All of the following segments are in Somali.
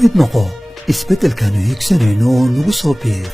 mid noqo isbeddelkaanu higsanayno oo nagu soo biir.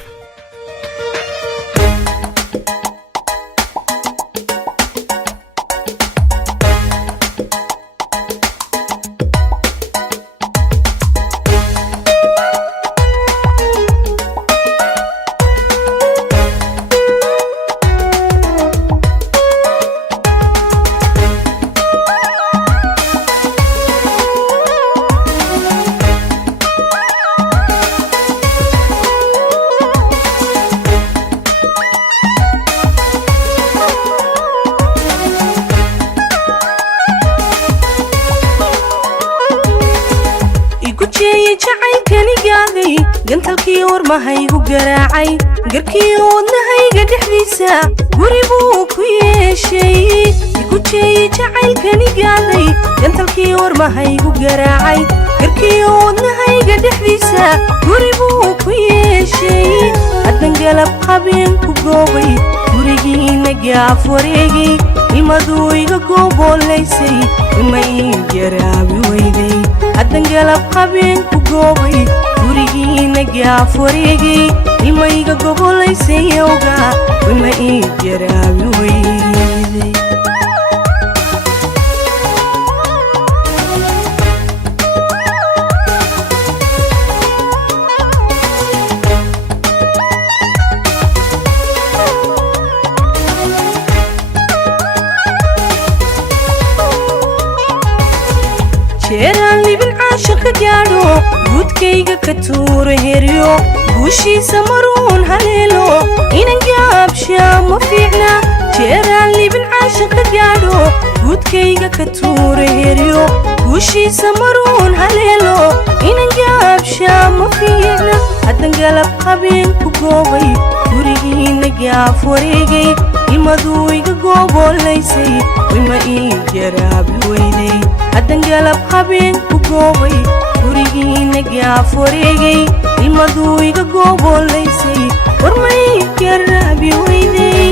قنتلكي ورمهايغو قراعي قركي ودنهايغا دحديسا قريبو كويشي يكوشي جعيل كاني قاضي قنتلكي ورمهايغو قراعي قركي ودنهايغا دحديسا قريبو كويشي هدن قلب قابين كوغوبي قريقي نقاف وريقي إمادويغا قوبو ليسي وما يجرابي ويدي هدن قلب قابين كوغوبي gurigii nagaaf wareegay ilmayga gobolaysayoga wama ii jaraabi weyday jeeraan libin caashiqa gaadho gudkayga ka tuuro heryo guushiisa maruun haleelo inan gaabshaa ma fiicna jeeraan libin caashiqa gaadho gudkayga ka tuuro heryo guushiisa maruun haleelo inan gaabshaa ma fiicna haddan galab qabeen ku goobay gurigii nagaaf wareegay ilmaduu iga goobolaysay wima ii jaraabi weyday haddan galab qabeen ku goobay gurigii nagaaf wareegay ilmaduu iga goobolaysay warma ii jaraabi weyday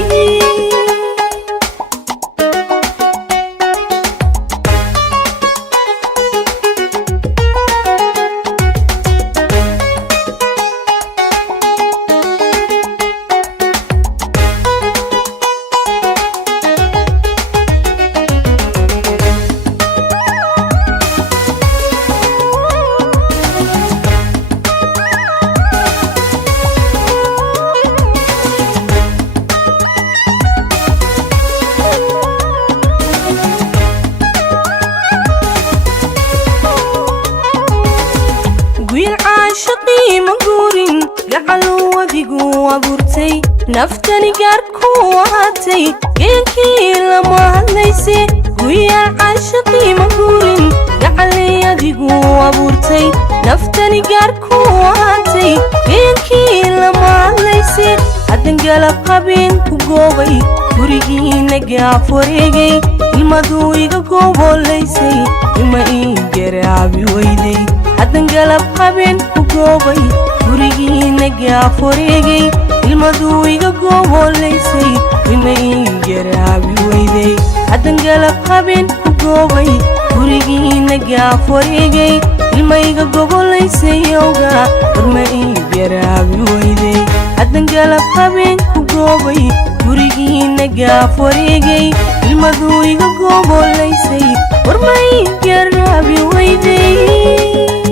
عاشقي مغورين لعلو وديقو عبورتي نفتني قاركو وهاتي ينكي لما هليسي ويا عاشقي مغورين لعلي وديقو عبورتي نفتني قاركو وهاتي ينكي لما هليسي هدن قلب قابين كوغوبي وريقي نقاف وريقي المدو إيقا قوبوليسي وما إي جرابي ويدي هدن قلب قابين كوغوبي وريقي نقاف وريقي المدو إيقا قوبوليسي وما إي جرابي ويدي هدن قلب قابين كوغوبي وريقي نقاف وريقي الما إيقا قوبوليسي يوغا ورما إي جرابي ويدي هدن قلب قابين كوغوبي gurigii nagaaf wareegay ilmaduu iga goobolaysay warma ii jaraabi weyday